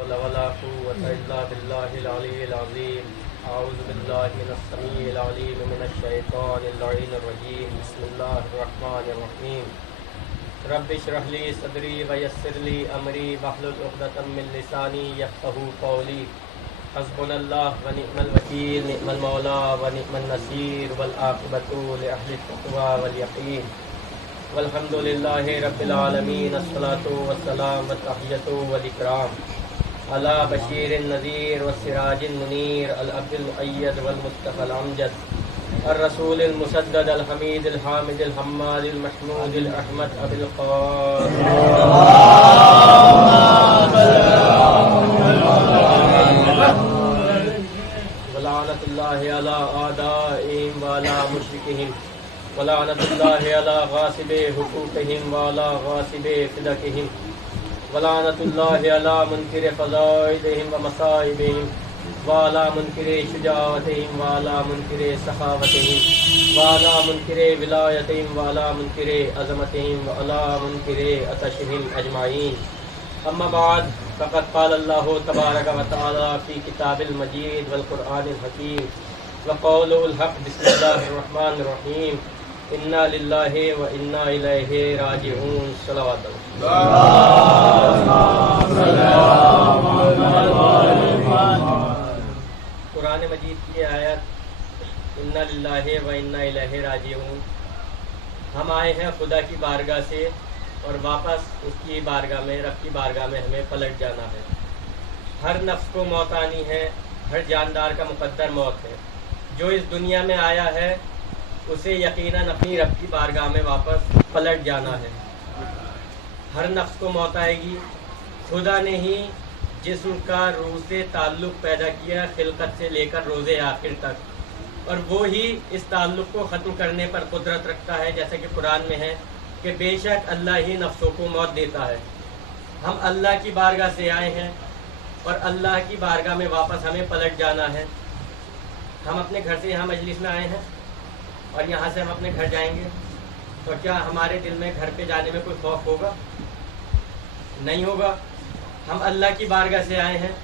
حول ولا قوة إلا بالله العلي العظيم. أعوذ بالله من السميع العليم من الشيطان اللعين الرجيم. بسم الله الرحمن الرحيم. رب اشرح لي صدري ويسر لي أمري واحلل عقدة من لساني يفقهوا قولي. حسبنا الله ونعم الوكيل، نعم المولى ونعم النصير، والعاقبة لأهل التقوى واليقين. والحمد لله رب العالمين. الصلاة والسلام والتحية والإكرام على بشير النذير والسراج المنير، العبد الأيد والمصطفى الأمجد، الرسول المسدد الحميد الحامد الحماد المحمود الأحمد أبي القاسم ولعنة الله على أعدائهم وعلى مشركهم، ولعنة الله على غاصب حقوقهم وعلى غاصب فدقهم، ولعنة الله على منكر فضائلهم ومصائبهم، وعلى منكر شجاعتهم، وعلى منكر سخاوتهم، وعلى منكر ولایتهم، وعلى منكر عظمتهم، وعلى منكر عطشهم أجمعين. أما بعد، فقد قال الله تبارك وتعالى في كتاب المجيد والقرآن الحكيم وقوله الحق. بسم الله الرحمن الرحيم. إنا لله وإنا إليه راجعون. صلوات قرآن مجید کی آیت انا للہ و انا الیہ راجعون. ہم آئے ہیں خدا کی بارگاہ سے اور واپس اس کی بارگاہ میں، رب کی بارگاہ میں ہمیں پلٹ جانا ہے. ہر نفس کو موت آنی ہے، ہر جاندار کا مقدر موت ہے. جو اس دنیا میں آیا ہے اسے یقیناً اپنی رب کی بارگاہ میں واپس پلٹ جانا ہے. ہر نفس کو موت آئے گی. خدا نے ہی جسم کا روح سے تعلق پیدا کیا، خلقت سے لے کر روز آخر تک، اور وہ ہی اس تعلق کو ختم کرنے پر قدرت رکھتا ہے. جیسا کہ قرآن میں ہے کہ بے شک اللہ ہی نفسوں کو موت دیتا ہے. ہم اللہ کی بارگاہ سے آئے ہیں اور اللہ کی بارگاہ میں واپس ہمیں پلٹ جانا ہے. ہم اپنے گھر سے یہاں مجلس میں آئے ہیں اور یہاں سے ہم اپنے گھر جائیں گے، تو کیا ہمارے دل میں گھر پہ جانے میں کوئی خوف ہوگا؟ نہیں ہوگا. ہم اللہ کی بارگاہ سے آئے ہیں،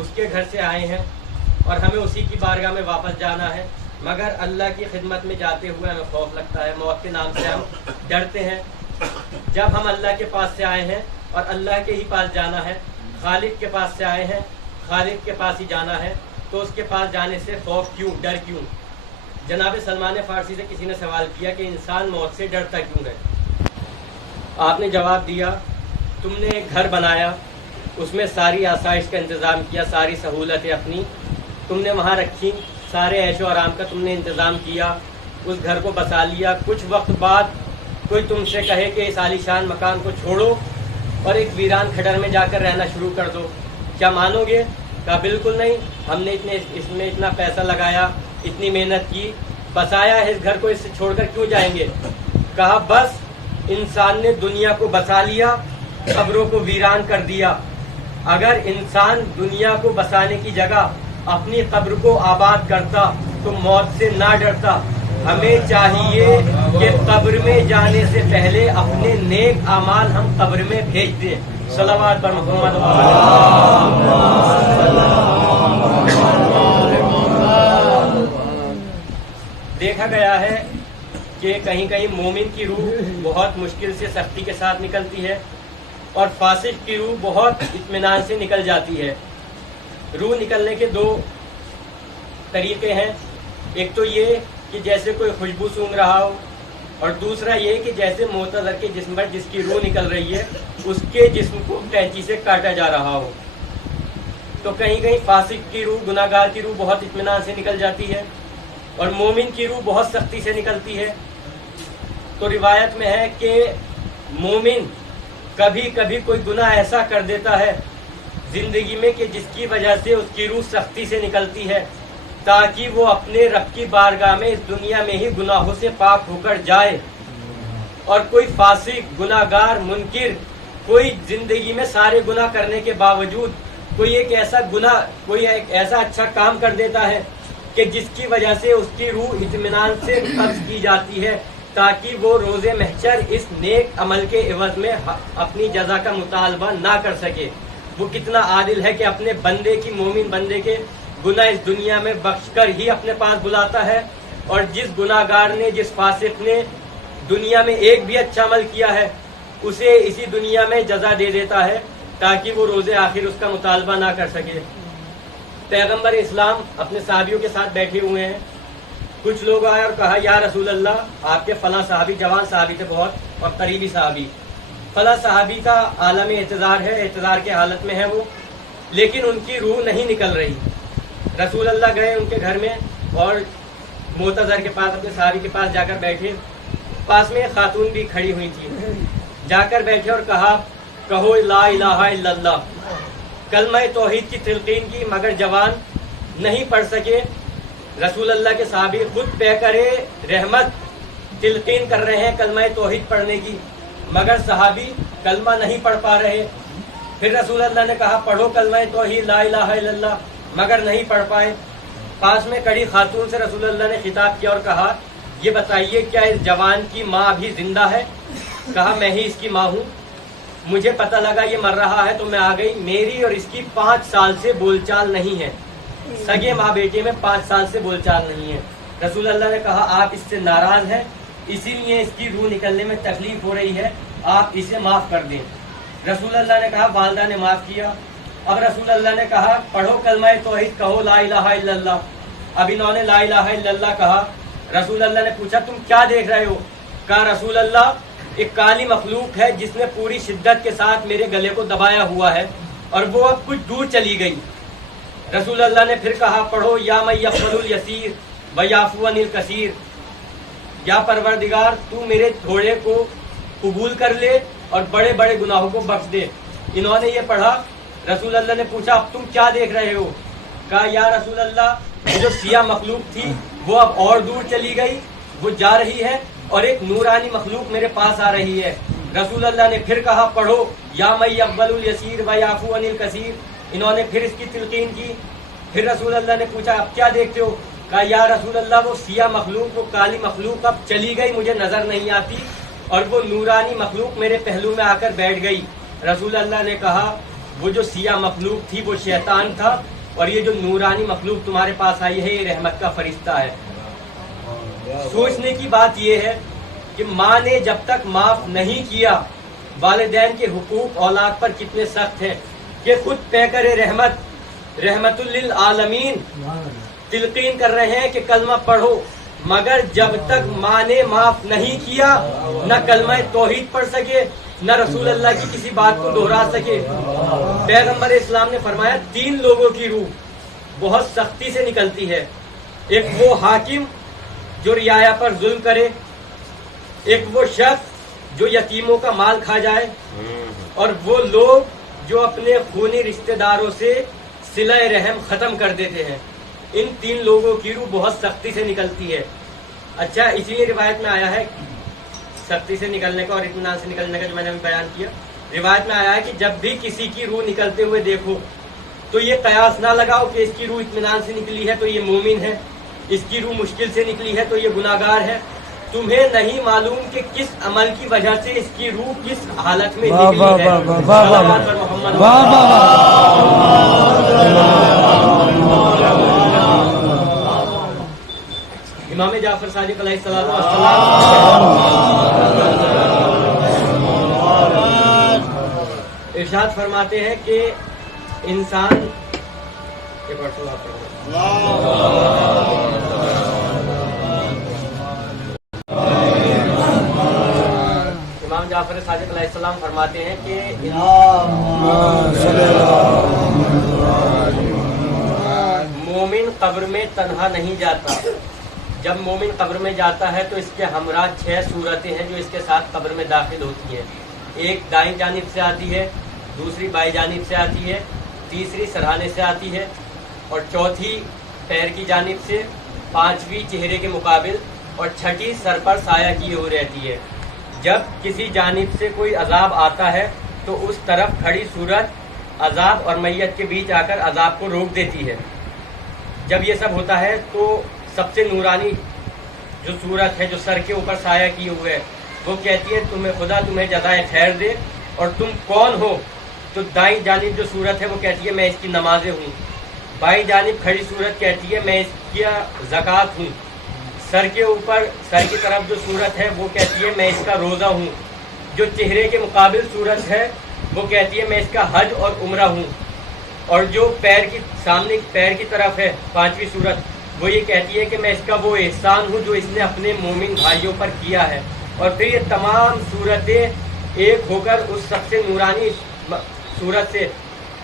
اس کے گھر سے آئے ہیں اور ہمیں اسی کی بارگاہ میں واپس جانا ہے. مگر اللہ کی خدمت میں جاتے ہوئے ہمیں خوف لگتا ہے، موت کے نام سے ہم ڈرتے ہیں. جب ہم اللہ کے پاس سے آئے ہیں اور اللہ کے ہی پاس جانا ہے، خالق کے پاس سے آئے ہیں، خالق کے پاس ہی جانا ہے، تو اس کے پاس جانے سے خوف کیوں، ڈر کیوں؟ جناب سلمان فارسی سے کسی نے سوال کیا کہ انسان موت سے ڈرتا کیوں ہے؟ آپ نے جواب دیا، تم نے ایک گھر بنایا، اس میں ساری آسائش کا انتظام کیا، ساری سہولتیں اپنی تم نے وہاں رکھی، سارے عیش و آرام کا تم نے انتظام کیا، اس گھر کو بسا لیا. کچھ وقت بعد کوئی تم سے کہے کہ اس عالیشان مکان کو چھوڑو اور ایک ویران کھڈر میں جا کر رہنا شروع کر دو، کیا مانو گے؟ کہا بالکل نہیں، ہم نے اس میں اتنا پیسہ لگایا، اتنی محنت کی، بسایا ہے اس گھر کو، اس سے چھوڑ کر کیوں جائیں گے؟ کہا بس انسان نے دنیا کو بسا لیا، قبروں کو ویران کر دیا. اگر انسان دنیا کو بسانے کی جگہ اپنی قبر کو آباد کرتا تو موت سے نہ ڈرتا. ہمیں چاہیے کہ قبر میں جانے سے پہلے اپنے نیک اعمال ہم قبر میں بھیج دیں. صلوات پر محمد. دیکھا گیا ہے کہ کہیں کہیں مومن کی روح بہت مشکل سے، سختی کے ساتھ نکلتی ہے اور فاسق کی روح بہت اطمینان سے نکل جاتی ہے. روح نکلنے کے دو طریقے ہیں. ایک تو یہ کہ جیسے کوئی خوشبو سونگھ رہا ہو، اور دوسرا یہ کہ جیسے معتذر کے جسم پر جس کی روح نکل رہی ہے اس کے جسم کو قینچی سے کاٹا جا رہا ہو. تو کہیں کہیں فاسق کی روح، گناہ گار کی روح بہت اطمینان سے نکل جاتی ہے اور مومن کی روح بہت سختی سے نکلتی ہے. تو روایت میں ہے کہ مومن کبھی کبھی کوئی گناہ ایسا کر دیتا ہے زندگی میں کہ جس کی وجہ سے اس کی روح سختی سے نکلتی ہے، تاکہ وہ اپنے رب کی بارگاہ میں اس دنیا میں ہی گناہوں سے پاک ہو کر جائے. اور کوئی فاسق، گناہ گار، منکر، کوئی زندگی میں سارے گناہ کرنے کے باوجود کوئی ایک ایسا اچھا کام کر دیتا ہے کہ جس کی وجہ سے اس کی روح اطمینان سے قبض کی جاتی ہے، تاکہ وہ روز محشر اس نیک عمل کے عوض میں اپنی جزا کا مطالبہ نہ کر سکے. وہ کتنا عادل ہے کہ اپنے بندے کی، مومن بندے کے گناہ اس دنیا میں بخش کر ہی اپنے پاس بلاتا ہے، اور جس گناہگار نے، جس فاسق نے دنیا میں ایک بھی اچھا عمل کیا ہے اسے اسی دنیا میں جزا دے دیتا ہے تاکہ وہ روز آخر اس کا مطالبہ نہ کر سکے۔ پیغمبر اسلام اپنے صحابیوں کے ساتھ بیٹھے ہوئے ہیں، کچھ لوگ آئے اور کہا یا رسول اللہ آپ کے فلاں صحابی، جوان صحابی تھے بہت اور قریبی صحابی، فلاں صحابی کا عالم اعتذار ہے، اعتذار کے حالت میں ہے وہ، لیکن ان کی روح نہیں نکل رہی۔ رسول اللہ گئے ان کے گھر میں اور معتذر کے پاس، اپنے صحابی کے پاس جا کر بیٹھے، پاس میں ایک خاتون بھی کھڑی ہوئی تھی، جا کر بیٹھے اور کہا کہو لا الہ الا اللہ، کلمہ توحید کی تلقین کی، مگر جوان نہیں پڑھ سکے۔ رسول اللہ کے صحابی خود پیکرے رحمت تلقین کر رہے ہیں کلمہ توحید پڑھنے کی، مگر صحابی کلمہ نہیں پڑھ پا رہے۔ پھر رسول اللہ نے کہا پڑھو کلمہ توحید لا الہ الا اللہ، مگر نہیں پڑھ پائے۔ پاس میں کڑی خاتون سے رسول اللہ نے خطاب کیا اور کہا یہ بتائیے کیا اس جوان کی ماں ابھی زندہ ہے؟ کہا میں ہی اس کی ماں ہوں، مجھے پتہ لگا یہ مر رہا ہے تو میں آ گئی، میری اور اس کی 5 سال سے بول چال نہیں ہے، سگے ماں بیٹے میں 5 سال سے بول چال نہیں ہے۔ رسول اللہ نے کہا آپ اس سے ناراض ہیں، اسی لیے اس کی روح نکلنے میں تکلیف ہو رہی ہے، آپ اسے معاف کر دیں۔ رسول اللہ نے کہا والدہ نے معاف کیا۔ اب رسول اللہ نے کہا پڑھو کلمہ توحید، کہو لا الہ الا اللہ۔ اب انہوں نے لا الہ الا اللہ کہا۔ رسول اللہ نے پوچھا تم کیا دیکھ رہے ہو؟ کہا رسول اللہ ایک کالی مخلوق ہے جس نے پوری شدت کے ساتھ میرے گلے کو دبایا ہوا ہے اور وہ اب کچھ دور چلی گئی۔ رسول اللہ نے پھر کہا پڑھو یا من یغفر الیسیر ویعفو عن الکثیر، یا پروردگار تو میرے تھوڑے کو قبول کر لے اور بڑے بڑے گناہوں کو بخش دے۔ انہوں نے یہ پڑھا۔ رسول اللہ نے پوچھا اب تم کیا دیکھ رہے ہو؟ کہا یا رسول اللہ وہ جو سیاہ مخلوق تھی وہ اب اور دور چلی گئی، وہ جا رہی ہے اور ایک نورانی مخلوق میرے پاس آ رہی ہے۔ رسول اللہ نے پھر کہا پڑھو یا من یقبل الیسیر ویعفو عن الکثیر۔ انہوں نے پھر اس کی تلقین کی۔ پھر رسول اللہ نے پوچھا اب کیا دیکھتے ہو؟ کہا یا رسول اللہ وہ سیاہ مخلوق، وہ کالی مخلوق اب چلی گئی، مجھے نظر نہیں آتی، اور وہ نورانی مخلوق میرے پہلو میں آ کر بیٹھ گئی۔ رسول اللہ نے کہا وہ جو سیاہ مخلوق تھی وہ شیطان تھا، اور یہ جو نورانی مخلوق تمہارے پاس آئی ہے یہ رحمت کا فرشتہ ہے۔ سوچنے کی بات یہ ہے کہ ماں نے جب تک معاف نہیں کیا، والدین کے حقوق اولاد پر کتنے سخت ہیں، کہ خود پیکر رحمت للعالمین تلقین کر رہے ہیں کہ کلمہ پڑھو، مگر جب تک ماں نے معاف نہیں کیا نہ کلمہ توحید پڑھ سکے، نہ رسول اللہ کی کسی بات کو دہرا سکے۔ پیغمبر اسلام نے فرمایا 3 لوگوں کی روح بہت سختی سے نکلتی ہے، ایک وہ حاکم جو رعایا پر ظلم کرے، ایک وہ شخص جو یتیموں کا مال کھا جائے، اور وہ لوگ جو اپنے خونی رشتہ داروں سے صلہ رحم ختم کر دیتے ہیں۔ ان 3 لوگوں کی روح بہت سختی سے نکلتی ہے۔ اچھا اسی لیے روایت میں آیا ہے سختی سے نکلنے کا اور اطمینان سے نکلنے کا جو میں نے بیان کیا، روایت میں آیا ہے کہ جب بھی کسی کی روح نکلتے ہوئے دیکھو تو یہ قیاس نہ لگاؤ کہ اس کی روح اطمینان سے نکلی ہے تو یہ مومن ہے، اس کی روح مشکل سے نکلی ہے تو یہ گناہگار ہے۔ تمہیں نہیں معلوم کہ کس عمل کی وجہ سے اس کی روح کس حالت میں نکلی ہے۔ صلوات پر محمد۔ امام جعفر صادق علیہ الصلوۃ والسلام ارشاد فرماتے ہیں کہ انسان امام جعفر صادق علیہ السلام فرماتے ہیں کہ مومن قبر میں تنہا نہیں جاتا، جب مومن قبر میں جاتا ہے تو اس کے ہمراہ 6 صورتیں ہیں جو اس کے ساتھ قبر میں داخل ہوتی ہیں۔ ایک دائیں جانب سے آتی ہے، دوسری بائیں جانب سے آتی ہے، تیسری سرہانے سے آتی ہے، اور چوتھی پیر کی جانب سے، 5ویں چہرے کے مقابل، اور 6ٹھی سر پر سایہ کیے ہوئے رہتی ہے۔ جب کسی جانب سے کوئی عذاب آتا ہے تو اس طرف کھڑی صورت عذاب اور میت کے بیچ آ کر عذاب کو روک دیتی ہے۔ جب یہ سب ہوتا ہے تو سب سے نورانی جو صورت ہے جو سر کے اوپر سایہ کیے ہوئے ہے وہ کہتی ہے خدا تمہیں جزائے خیر دے، اور تم کون ہو تو دائیں جانب جو صورت ہے وہ کہتی ہے میں اس کی نمازیں ہوں، بائیں جانب کھڑی صورت کہتی ہے میں اس کی زکوٰۃ ہوں، سر کے اوپر سر کی طرف جو صورت ہے وہ کہتی ہے میں اس کا روزہ ہوں، جو چہرے کے مقابل صورت ہے وہ کہتی ہے میں اس کا حج اور عمرہ ہوں، اور جو پیر کی سامنے پیر کی طرف ہے پانچویں صورت وہ یہ کہتی ہے کہ میں اس کا وہ احسان ہوں جو اس نے اپنے مومن بھائیوں پر کیا ہے۔ اور پھر یہ تمام صورتیں ایک ہو کر اس سب سے نورانی صورت سے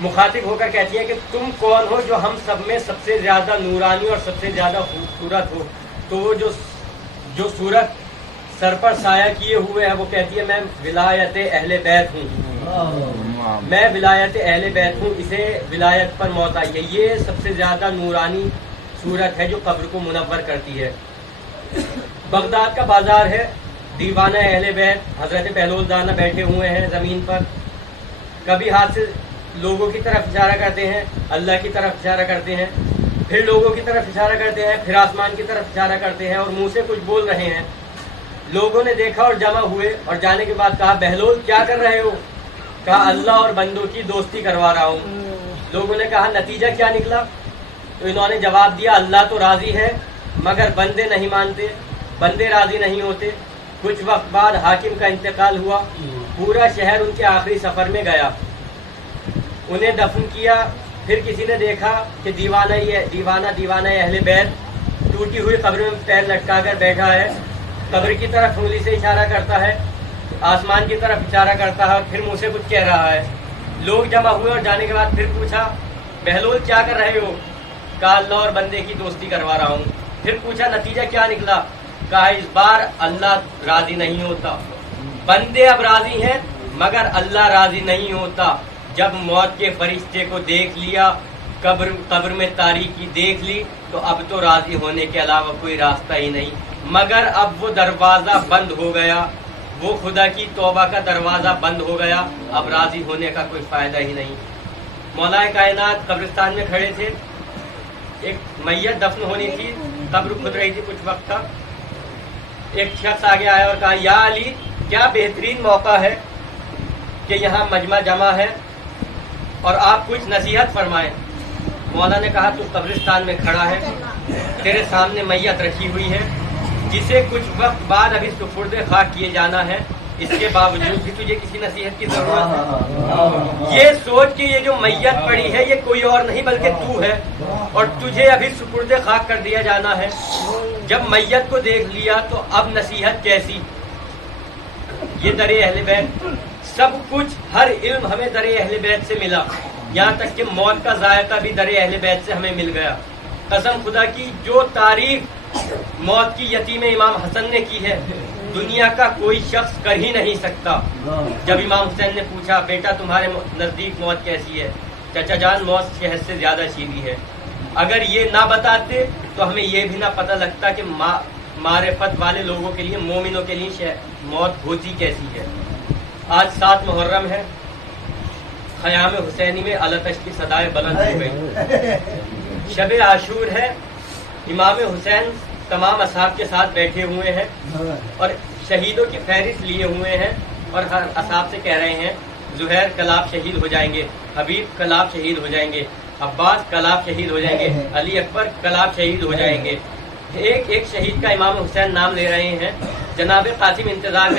مخاطب ہو کر کہتی ہیں کہ تم کون ہو جو ہم سب میں سب سے زیادہ نورانی اور سب سے زیادہ خوبصورت ہو۔ تو وہ جو صورت سر پر سایہ کیے ہوئے ہے وہ کہتی ہے میں ولایت اہل بیت ہوں، میں ولایت اہل بیت ہوں، اسے ولایت پر موت آئی ہے۔ یہ سب سے زیادہ نورانی صورت ہے جو قبر کو منور کرتی ہے۔ بغداد کا بازار ہے، دیوانہ اہل بیت حضرت بہلول دانا بیٹھے ہوئے ہیں زمین پر، کبھی ہاتھ سے لوگوں کی طرف اشارہ کرتے ہیں، اللہ کی طرف اشارہ کرتے ہیں، پھر لوگوں کی طرف اشارہ کرتے ہیں، پھر آسمان کی طرف اشارہ کرتے ہیں اور منہ سے کچھ بول رہے ہیں۔ لوگوں نے دیکھا اور جمع ہوئے اور جانے کے بعد کہا بہلول کیا کر رہے ہو؟ کہا اللہ اور بندوں کی دوستی کروا رہا ہوں۔ لوگوں نے کہا نتیجہ کیا نکلا؟ تو انہوں نے جواب دیا اللہ تو راضی ہے مگر بندے نہیں مانتے، بندے راضی نہیں ہوتے۔ کچھ وقت بعد حاکم کا انتقال ہوا، پورا شہر ان کے آخری سفر میں گیا، انہیں دفن کیا۔ پھر کسی نے دیکھا کہ دیوانہ اہل بیت ٹوٹی ہوئی قبر میں پیر لٹکا کر بیٹھا ہے، قبر کی طرف انگلی سے اشارہ کرتا ہے، آسمان کی طرف اشارہ کرتا ہے، پھر منہ سے کچھ کہہ رہا ہے۔ لوگ جمع ہوئے اور جانے کے بعد پھر پوچھا بہلول کیا کر رہے ہو؟ کہا اللہ اور بندے کی دوستی کروا رہا ہوں۔ پھر پوچھا نتیجہ کیا نکلا؟ کہا اس بار اللہ راضی نہیں ہوتا، بندے اب راضی ہیں مگر اللہ راضی نہیں ہوتا۔ جب موت کے فرشتے کو دیکھ لیا، قبر میں تاریکی دیکھ لی، تو اب تو راضی ہونے کے علاوہ کوئی راستہ ہی نہیں، مگر اب وہ دروازہ بند ہو گیا، وہ خدا کی توبہ کا دروازہ بند ہو گیا، اب راضی ہونے کا کوئی فائدہ ہی نہیں۔ مولا کائنات قبرستان میں کھڑے تھے، ایک میت دفن ہونی تھی، قبر کھد رہی تھی، کچھ وقت تھا، ایک شخص آگے آیا اور کہا یا علی کیا بہترین موقع ہے کہ یہاں مجمع جمع ہے اور آپ کچھ نصیحت فرمائیں۔ مولا نے کہا تو قبرستان میں کھڑا ہے، تیرے سامنے میت رکھی ہوئی ہے جسے کچھ وقت بعد ابھی سپرد خاک کیے جانا ہے، اس کے باوجود بھی تجھے کسی نصیحت کی ضرورت ہے؟ یہ سوچ کہ یہ جو میت پڑی ہے یہ کوئی اور نہیں بلکہ تو ہے اور تجھے ابھی سپرد خاک کر دیا جانا ہے۔ جب میت کو دیکھ لیا تو اب نصیحت کیسی؟ یہ در اہل بیت، سب کچھ ہر علم ہمیں در اہل بیت سے ملا، یہاں تک کہ موت کا ذائقہ بھی در اہل بیت سے ہمیں مل گیا۔ قسم خدا کی جو تعریف موت کی یتیم امام حسن نے کی ہے دنیا کا کوئی شخص کر ہی نہیں سکتا۔ جب امام حسین نے پوچھا بیٹا تمہارے نزدیک موت کیسی ہے؟ چچا جان موت شہد سے زیادہ شیریں ہے، اگر یہ نہ بتاتے تو ہمیں یہ بھی نہ پتہ لگتا کہ معرفت والے لوگوں کے لیے، مومنوں کے لیے موت ہوتی کیسی ہے۔ آج 7 محرم ہے، خیام حسینی میں الاتش کی صدائیں بلند ہو گئی، شب عاشور ہے، امام حسین تمام اصحاب کے ساتھ بیٹھے ہوئے ہیں اور شہیدوں کی فہرست لیے ہوئے ہیں اور ہر اصحاب سے کہہ رہے ہیں زہیر کل آپ شہید ہو جائیں گے، حبیب کل آپ شہید ہو جائیں گے، عباس کل آپ شہید ہو جائیں گے، علی اکبر کل آپ شہید ہو جائیں گے۔ ایک ایک شہید کا امام حسین نام لے رہے ہیں۔ جناب قاسم انتظار میں